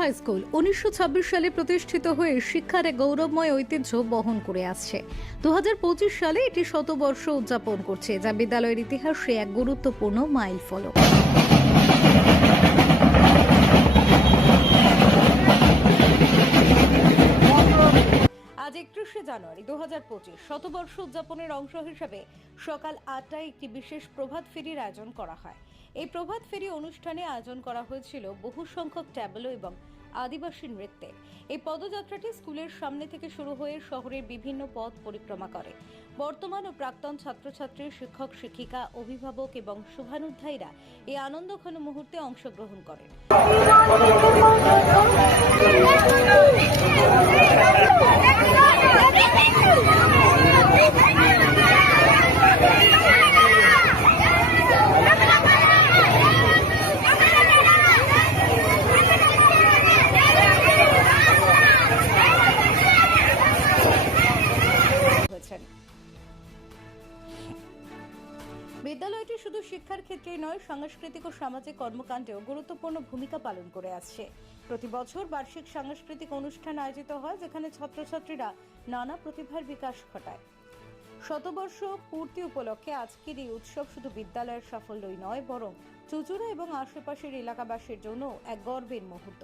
High school 1926 সালে প্রতিষ্ঠিত হয়ে শিক্ষার এক গৌরবময় ঐতিহ্য বহন করে আসছে। 2025 সালে এটি শতবর্ষ উদযাপন করছে, যা বিদ্যালয়ের ইতিহাসে এক গুরুত্বপূর্ণ মাইলফলক। আজ 31শে জানুয়ারি 2025 শতবর্ষ উদযাপনের অংশ হিসেবে সকাল 8টায় একটি বিশেষ প্রভাত ফেরির আয়োজন করা হয়। এই প্রভাত ফেরি অনুষ্ঠানে আয়োজন করা হয়েছিল বহু সংখ্যক ট্যাবলো এবং আদিবাসী নৃত্যের। এই পদযাত্রাটি স্কুলের সামনে থেকে শুরু হয়ে শহরের বিভিন্ন পথ পরিক্রমা করে। বর্তমান ও প্রাক্তন ছাত্রছাত্রী, শিক্ষক শিক্ষিকা, অভিভাবক এবং শুভানুধ্যায়ীরা এই আনন্দঘন মুহূর্তে অংশগ্রহণ করেন। বিদ্যালয়টি শুধু শিক্ষার ক্ষেত্রেই নয়, সাংস্কৃতিক ও সামাজিক কর্মকাণ্ডেও গুরুত্বপূর্ণ ভূমিকা পালন করে আসছে। প্রতি বছর বার্ষিক সাংস্কৃতিক অনুষ্ঠান আয়োজিত হয়, যেখানে ছাত্রছাত্রীরা নানা প্রতিভার বিকাশ ঘটায়। শতবর্ষ পূর্তি উপলক্ষে আজকের এই উৎসব শুধু বিদ্যালয়ের সাফল্যই নয়, বরং চুঁচুড়া এবং আশেপাশের এলাকাবাসীর জন্য এক গর্বের মুহূর্ত।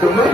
তুমি